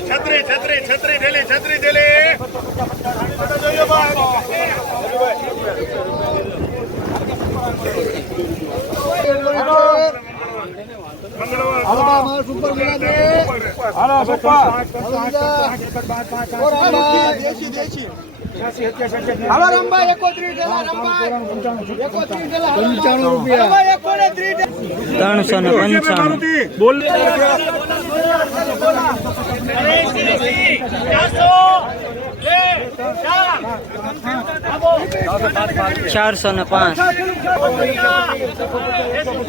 છત્રી છત્રી છત્રી ઢેલી છત્રી ઢેલી હાલો રંબા એકોત્રીસ ઢેલા રંબા એકોત્રીસ ઢેલા પંચાણું રૂપિયા એકોને ત્રીસ ત્રણસો ને પંચાણું. બોલ. ચારસો ને પાંચ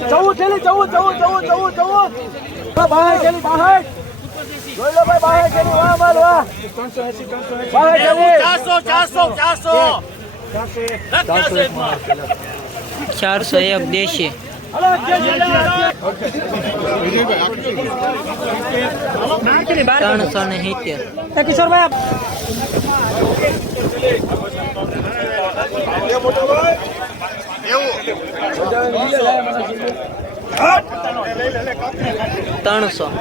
ચૌદ થેલી ચૌદ ચૌદ ચૌદ ચૌદ ચૌદ બહાર થેલી બહાર જોઈ લો ભાઈ બહાર થેલી વાહ માલ વાહ બહાર થેલી ચારસો ચારસો ચારસો ચારસો એક દેશી હાલો અગિયારસો ત્રણસો ને સિત્તેર કિશોરભાઈ ત્રણસો.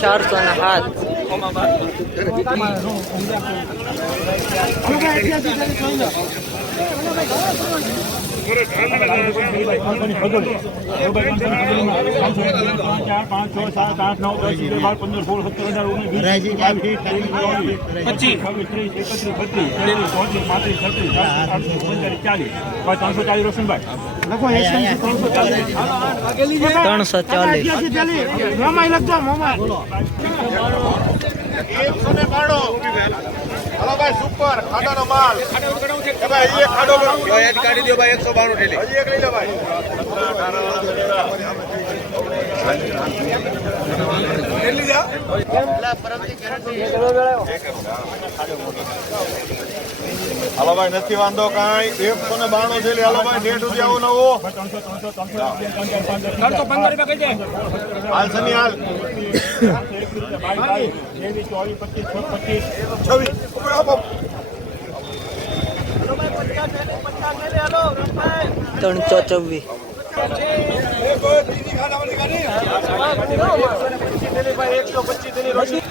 ચારસો ને સાત રૂપિયા ચાર પાંચ છ સાત આઠ નવ દસ અગિયાર બાર પંદર સોળ સત્તર અઢાર ઓગણીસ પચીસ છવ્વીસ ત્રીસ એકત્રીસ બત્રીસ ચોત્રીસ પાંત્રીસ છત્રીસ આઠસો પંચાલીસ ચાલીસ. ત્રણસો ચાલીસ. રોશનભાઈ લખો ત્રણસો ચાલીસ. એકસો ને બાણો. હાલો ભાઈ સુપર ખાડાનો માલ. એ ભાઈ એક ખાડો કાઢી દો ભાઈ એકસો બાણું ઠેલી. હજી એક લઈ લો ભાઈ. કેટલી જા? હાલો ભાઈ નથી વાંધો કાંઈ. એકસો ને બાણું છે હાલો ભાઈ ડેઢ સુધી આવું નવું. હાલ સની હાલ. ત્રણસો ચોવીસ એકસો પચીસ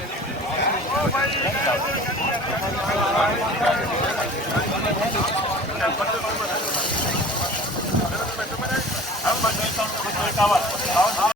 acabar.